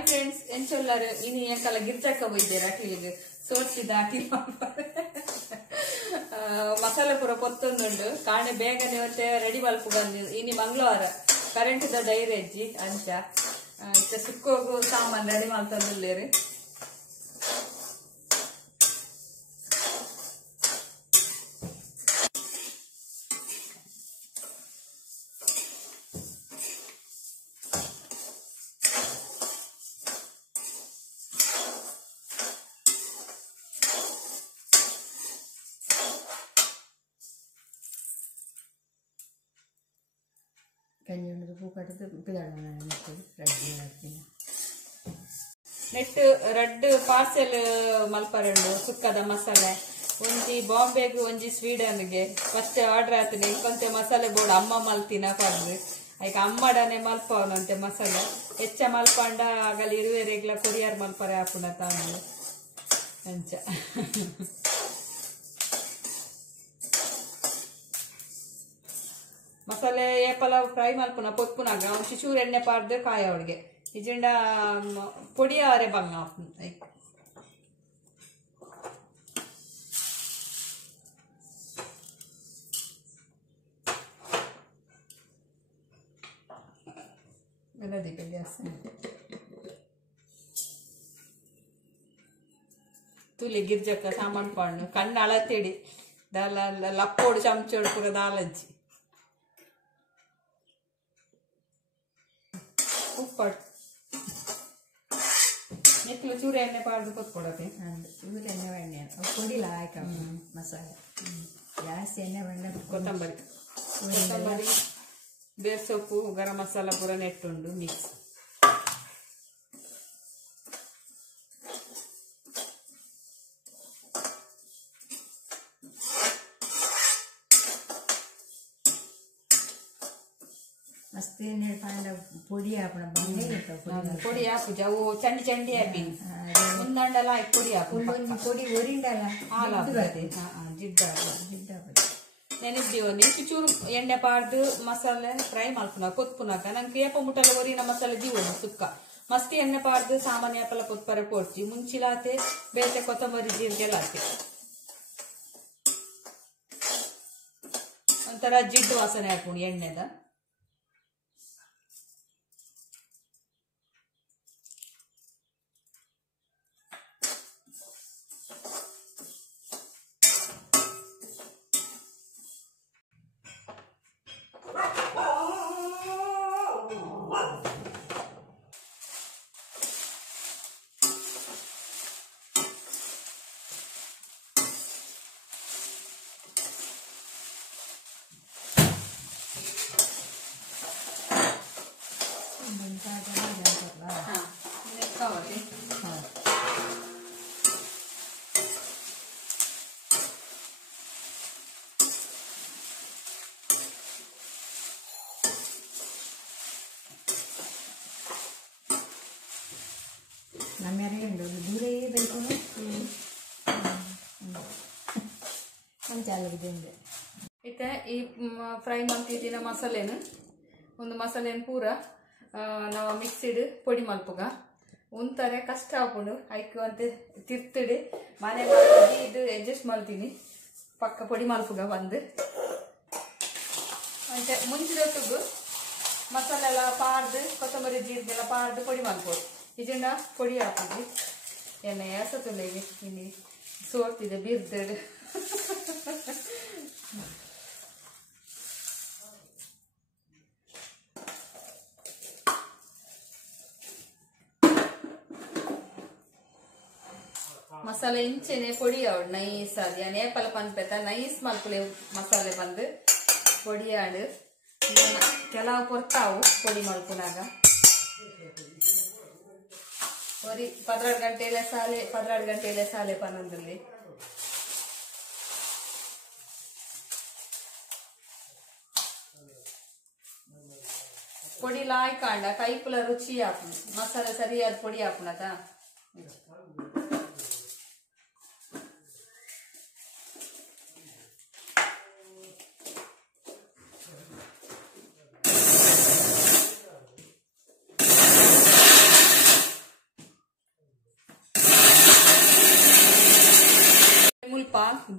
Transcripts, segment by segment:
Hi friends ಎಂಚೊಲ್ಲಾರು ಇನ್ನು ಎಂಕಲ್ಲ ಗಿರ್ಜಕ್ಕ ಹೋಯ್ದೇರ ಅಟಿಲ್ಗೆ ಸೋರ್ಸಿದ ಅಟಿಲ್ ಮಸಾಲೆ ಪೂರ ಪೊತ್ತೊಂದುಂಡು ಕಾಣೆ ಬೇಗನೆ ಮತ್ತೆ ರೆಡಿ ಮಲ್ಪು ಬಂದು ಇನ್ನು ಮಂಗಳವಾರ ಕರೆಂಟ್ ದ ಧೈರ್ಯ ಇಜ್ಜಿ ಅಂಚ ಸುಕ್ಕೋಗು ಸಾಮಾನು ರೆಡಿ ಮಾಡ್ತಂದುಲ್ಲೇರಿ ನೆಟ್ ರೆಡ್ ಪಾರ್ಸೆಲ್ ಮಲ್ಪರೆಂಡು ಸುಕ್ಕದ ಮಸಾಲೆ ಒಂಜಿ ಬಾಂಬೆಗೆ ಒಂಜಿ ಸ್ವೀಡನ್ಗೆ ಫಸ್ಟ್ ಆರ್ಡರ್ ಆತನೆ ಇಂಕೊಂತೆ ಮಸಾಲೆ ಬೋರ್ಡ್ ಅಮ್ಮ ಮಲ್ತಿನ ಪಡ್ದು ಐಕ ಅಮ್ಮಡನೆ ಮಲ್ಪವನಂತೆ ಮಸಾಲೆ ಹೆಚ್ಚ ಮಲ್ಪಂಡ ಆಗಲಿ ಇರುವೆ ರೆಗ್ಲ ಕೊರಿಯರ್ ಮಲ್ಪರೆ ಹಾಪುಣ ತಾನು ಅಂಚ ಮಸಾಲೆ ಏಪಲ ಫ್ರೈ ಮಲ್ಪುನ ಪೊತ್ಪುನಾಗ ಒಂಚಿ ಚೂರು ಎಣ್ಣೆ ಪಾರ್ದು ಕಾಯ ಅವಳಿಗೆ ಇಜಿಂಡ ಪೊಡಿ ಆರೆ ಬಂಗ ತುಲಿ ಗಿರ್ಜಕ್ಕ ಸಾಮಾನು ಪಣ್ಣು ಕಣ್ಣು ಅಳತೆಡಿ ದಾಲ ಲಪ್ಪೋಡು ಚಮಚೋಡು ಪೂರ ದಾಲಜ್ಜಿ ಉಪ್ಪಡು ನೆಕ್ಲು ಚೂರು ಎಣ್ಣೆ ಪಾಡ್ದು ಕೊತ್ಕೊಡತ್ತೆ ಚೂರು ಎಣ್ಣೆ ಎಣ್ಣೆ ಪೊಡಿಲ ಆಯ್ಕ ಮಸಾಲೆ ಜಾಸ್ತಿ ಎಣ್ಣೆ ಬಂಡ ಕೊತ್ತಂಬರಿ ಕೊತ್ತಂಬರಿ ಬೇರ್ ಸೊಪ್ಪು ಗರಂ ಮಸಾಲ ಪೂರ ನೆಟ್ಟುಂಡು ಮಿಕ್ಸ್ ಮಸ್ತ್ ಎಣ್ಣೆ ಪಾಂಡ ಪೊಡಿ ಹಾಪಣ ಪೊಡಿ ಹಾಕು ಅವು ಚಂಡಿ ಚಂಡಿ ಹಾಕಿ ಮುಂದಂಡಲ್ಲ ಪೊಡಿ ಹಾಕು ಪೊಡಿ ಒರಿಂಡಲ್ಲ ಜಿಡ್ಡ ಜಿಡ್ಡ ನೆನೆಸ್ತೀವ ನಿಂಚು ಚೂರು ಎಣ್ಣೆ ಪಾಡ್ದು ಮಸಾಲೆ ಫ್ರೈ ಮಲ್ಪುನ ಕೊತ್ಪುನಾಕ ನಂಗೆ ಏಪ ಮುಟ್ಟಲ್ಲ ಒರಿನ ಮಸಾಲೆ ಜೀವನ ಸುಕ್ಕ ಮಸ್ತ್ ಎಣ್ಣೆ ಪಾಡ್ದು ಸಾಮಾನ್ಯ ಏಪಲ ಕೊತ್ಪರೆ ಕೊಡ್ತಿ ಮುಂಚಿಲಾತೆ ಬೇತೆ ಕೊತ್ತಂಬರಿ ಜೀರಿಗೆಲ್ಲ ಆತೆ ಒಂಥರ ಜಿಡ್ಡು ವಾಸನೆ ಹಾಕೊಂಡು ಎಣ್ಣೆದ ನಮ್ಮೆರಡು ದೂರೇ ಬೇಕು ಮಂಚಾಲಗಿದೆ ಇತ್ತೆ ಈ ಫ್ರೈ ಮಾಡ್ತಿದ್ದಿನ ಮಸಾಲೆನು ಒಂದು ಮಸಾಲೆನ ಪೂರ ನಾವು ಮಿಕ್ಸಿಡ್ ಪೊಡಿ ಮಲ್ಪುಗ ಒಂಥರ ಕಷ್ಟ ಹಾಕೊಂಡು ಐಕು ಅಂತ ತಿರ್ತಿಡಿ ಮನೆ ಇದು ಅಡ್ಜಸ್ಟ್ ಮಾಡ್ತೀನಿ ಪಕ್ಕ ಪೊಡಿ ಮಲ್ಪುಗ ಬಂದು ಮತ್ತೆ ಮುಂಚಿದೊಟ್ಟಿಗೂ ಮಸಾಲೆ ಎಲ್ಲ ಪಾರ್ದು ಕೊತ್ತಂಬರಿ ಜೀರಿಗೆಲ್ಲ ಪಾರ್ದು ಪೊಡಿ ಮಲ್ಬೋದು ಇದನ್ನ ಪೊಡಿ ಹಾಕಿದ್ವಿ ಎಣ್ಣೆ ಎಸತುಲೆಗೆ ಇಲ್ಲಿ ಸೋರ್ತಿದೆ ಬಿರ್ದಡು ಮಸಾಲೆ ಇಂಚೆನೆ ಪೊಡಿ ಆವಡು ನೈಸ್ ಆದಿ ನೇಪಲ ಪನ್ಪೆತ ನೈಸ್ ಮಲ್ಪುಲೆ ಮಸಾಲೆ ಬಂದು ಪೊಡಿ ಆಡು ಕೆಲವು ಕೊರ್ತಾವು ಪೊಡಿ ಮಲ್ಪುನಾಗ ಒರಿ 12 ಗಂಟೆಲೆ ಸಾಲೆ ಪನೊಂದಲ್ಲಿ ಪೊಡಿ ಲಾಯ್ ಕಾಂಡ ಕೈಪುಲ ರುಚಿ ಹಾಪುನು ಮಸಾಲೆ ಸರಿಯಾದ ಪೊಡಿ ಹಾಪುನತ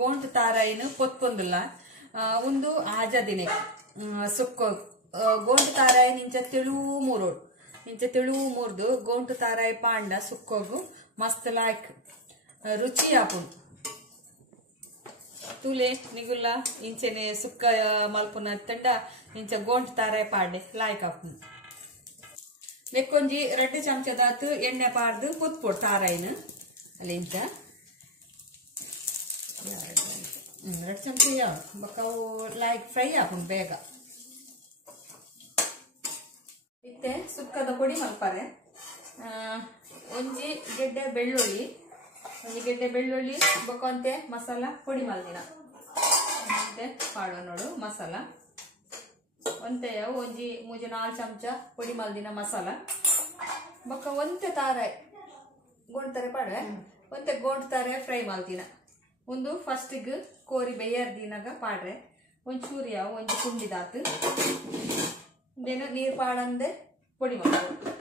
ಗೋಂಟ್ ತಾರಾಯಿನ ಪೊತ್ಪೊಂದುಲ್ಲ ಒಂದು ಆಜದಿನೆ ಸುಕ್ಕ ಗೋಂಟ್ ತಾರಾಯಿ ನಿಂಚ ತೆಳು ಮೂರ್ದು ಗೋಂಟ್ ತಾರಾಯಿ ಪಾಂಡ ಸುಕ್ಕೋಗು ಮಸ್ತ್ ಲಾಯ್ಕ್ ರುಚಿ ಆಪುಂಡು ತುಲೆ ನಿಗುಲ್ಲ ಇಂಚೆನೆ ಸುಕ್ಕ ಮಲ್ಪುನ ತಂಡ ಇಂಚ ಗೋಂಟ್ ತಾರಾಯಿ ಪಾಂಡೆ ಲಾಯ್ಕ್ ಆಪುಂಡು ನೆಕ್ಕೊಂಜಿ 2 ಚಮಚದಾತು ಎಣ್ಣೆ ಪಾರ್ದು ಪೊತ್ಪೊಡು ತಾರಾಯಿನ ಅಲ್ಲಿ ಇಂಚ 2 ಚಮಚ ಬಕ್ಕವು ಲೈಕ್ ಫ್ರೈ ಆಪುಂಡು ಬೇಗ ಇತ್ತೆ ಸುಕ್ಕದ ಪೊಡಿ ಮಲ್ಪರೆ ಒಂಜಿ ಗೆಡ್ಡೆ ಬೆಳ್ಳುಳ್ಳಿ ಬೊಕ್ಕಂತೆ ಮಸಾಲ ಪೊಡಿ ಮಲ್ದಿನ ಮತ್ತೆ ಪಾಡುವ ನೋಡು ಮಸಾಲ ಒಂತೆಯ ಒಂಜಿ 3-4 ಚಮಚ ಪೊಡಿ ಮಲ್ದಿನ ಮಸಾಲ ಬೊಕ್ಕ ಒಂತೆ ತಾರಾಯಿ ಗೋಂಟ್ ತಾರೆ ಪಾಡ್ರೆ ಒಂತೆ ಗೋಂಟ್ ತಾರೆ ಫ್ರೈ ಮಲ್ದಿನ ಒಂದು ಫಸ್ಟಿಗೆ ಕೋರಿ ಬೇಯರ್ದಿನಾಗ ಪಾಡ್ರೆ ಒಂಚೂರಿಯ ಒಂಜಿ ಕುಂಡಿದಾತು ದೇನ ನೀರು ಪಾಡಂದೆ ಪೊಡಿ ಮಾಡ್ಬೋದು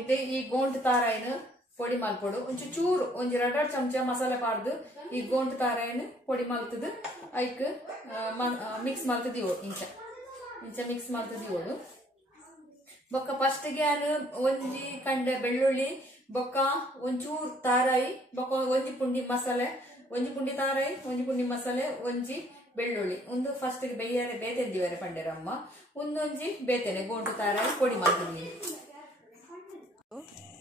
ಇದೆ ಈ ಗೋಂಟ್ ತಾರಾಯಿನ ಪೊಡಿ ಮಲ್ಪೊಡು ಒಂಚು ಚೂರು ಒಂಜಿ 2 ಚಮಚ ಮಸಾಲೆ ಪಾರ್ದು ಈ ಗೋಂಟ್ ತಾರಾಯಿನ ಪೊಡಿ ಮಲ್ತದು ಐಕ್ ಮಿಕ್ಸ್ ಮಲ್ತದಿವೋ ಇಂಚ ಮಿಕ್ಸ್ ಮಲ್ತದಿವೋಡು ಬೊಕ್ಕ ಫಸ್ಟ್ಗೆ ನಾನು ಒಂಜಿ ಕಂಡೆ ಬೆಳ್ಳುಳ್ಳಿ ಬೊಕ್ಕ ಒಂಚೂರು ತಾರಾಯಿ ಬೊಕ್ಕ ಒಂಜಿ ಪುಂಡಿ ಮಸಾಲೆ ಒಂಜಿ ಪುಂಡಿ ತಾರಾಯಿ ಒಂಜಿ ಪುಂಡಿ ಮಸಾಲೆ ಒಂಜಿ ಬೆಳ್ಳುಳ್ಳಿ ಒಂದು ಫಸ್ಟ್ಗೆ ಬೇತೆಂದಿವರೆ ಪಂಡೆರಮ್ಮ ಒಂದೊಂಜಿ ಬೇತೆನೆ ಗೋಂಟ್ ತಾರಾಯಿ ಪೊಡಿ ಮಲ್ತದಿ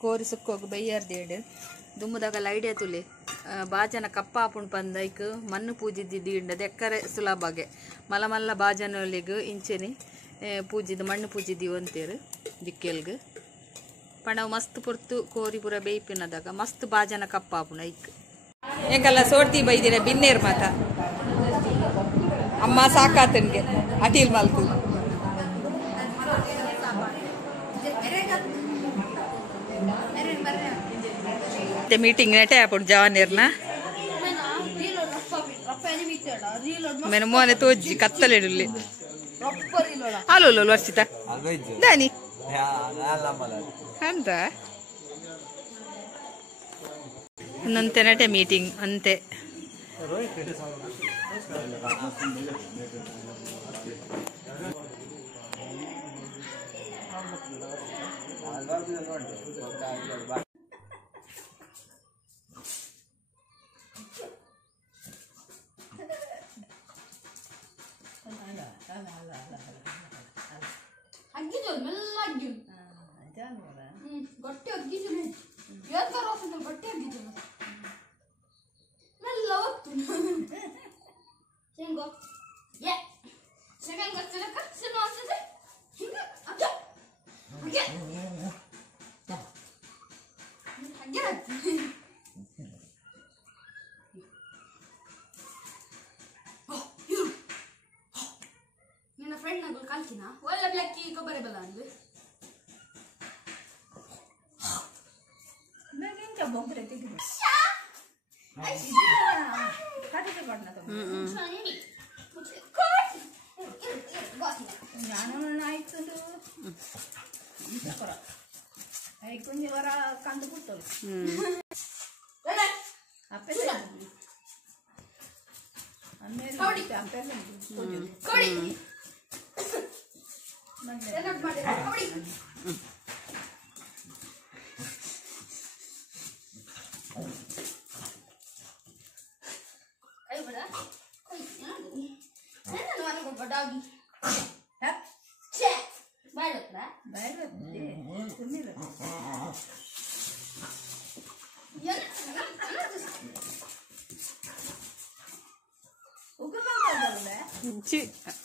ಕೋರಿ ಸುಕ್ಕೋಗು ಬೈಯರ್ದೇಡು ದುಮ್ಮದಾಗಲ್ಲ ಐಡಿಯಾ ತುಲಿ ಬಾಜನ ಕಪ್ಪ ಆಪುಂಡು ಪಂದೈಕ್ ಮಣ್ಣು ಪೂಜಿದ್ದಿದ್ದ ದೆಕ್ಕರೆ ಸುಲಭಗೆ ಮಲ್ಲ ಬಾಜನೊಲಿಗೆ ಇಂಚೆನಿ ಪೂಜಿದ್ದು ಮಣ್ಣು ಪೂಜಿದ್ದೀವಿ ಅಂತೇರು ದಿಕ್ಕೆಲ್ಗೆ ಪಂಡವು ಮಸ್ತ್ ಪೊರ್ತು ಕೋರಿ ಪೂರ ಬೇಯ್ಪಿನದಾಗ ಮಸ್ತ್ ಬಾಜನ ಕಪ್ಪ ಆಪುಂಡು ಐಕ್ ಎಂಕಲ್ಲ ಸೋಡ್ತಿ ಬೈದಿನ ಬಿನ್ನೇರ್ ಮಾತ ಅಮ್ಮ ಸಾಕಾತನ್ಗೆ ಅಟಿಲ್ ಮಲ್ಕು ಮೀಟಿಂಗ್ ನೆಟೆ ಆಪುಂಡು ಜವಾನೇರ್ನ ಮೇನ ಮೋನೆ ತೋಜಿ ಕತ್ತಲೆಡುಲ್ಲಿ ಅಲ್ಲೋಲ್ಲ ವರ್ಷಿತ ದಾನಿ ಅಂತ ಒಂದೊಂತೆ ನಟೆ ಮೀಟಿಂಗ್ ಅಂತೆ ನಿನ್ನ ಫ್ರೆಂಡ್ ನಗಲು ಕಲ್ತಿನ ಒಳ್ಳೆ ಬ್ಲಾಕಿ ಕೊಬ್ಬರಿ ಬಲ ಅಂದು ಬೊಬ್ಬರೆ ತೆಗೆದು ಆಯ್ತು ಕುಂಜಿ ವರ ಕಂದು ಬಿಟ್ಟರು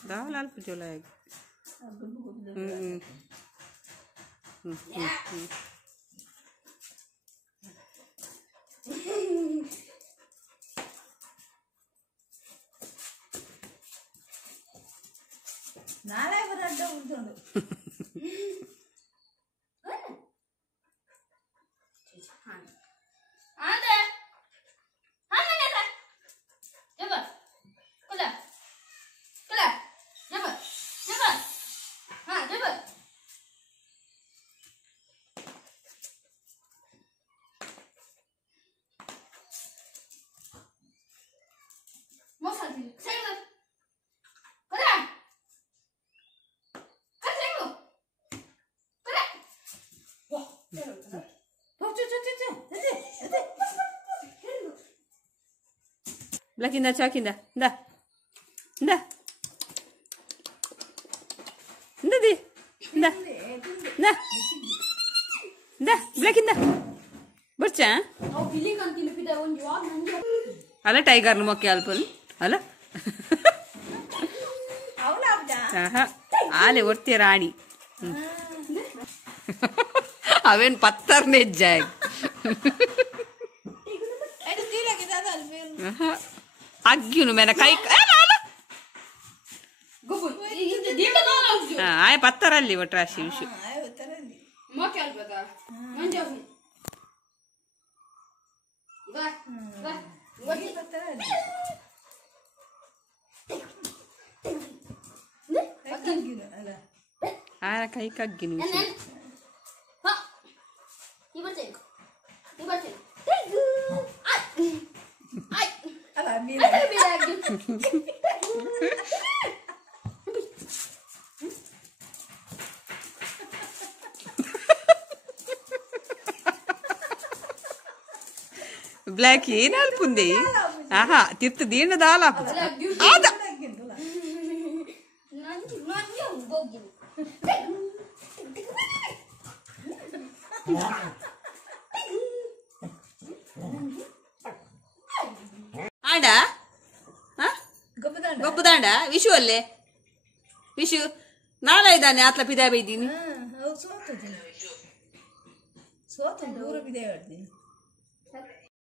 दावलाल पुजोला है ನಾಳೆ ಬರಡ್ಡ ಉಂಟು Blacky inda chakinda. Inda. Inda. Inda di. Inda. Inda. Inda. Blacky inda. Burcha? Ala tiger nu mokke alpul. Ala. Aha. Ale orti rani. Aven pattar ne jag. Aggyunu mena kai ay pattaralli otrashi vishu moke alpada manjavu va wadi pattaralli kagginu ala ara kai kagginu vishu ha ibate ay ala mira Blacky ಏನ್ ಅಲ್ಪುಂದೆ ಆಹಾ ತಿರ್ತು ದೀನ ದಾಲಾಪು ಆದ ಆಡ ಗೊಬ್ಬದಾಂಡ ವಿಶು ಅಲ್ಲೇ ವಿಶು ನಾಳೆ ಇದ್ದಾನೆ ಆತ್ಲ ಪಿದಾ ಬೈದೀನಿ ಸೋತು ದೂರ ಬಿದೆ ಹೇಳ್ತೀನಿ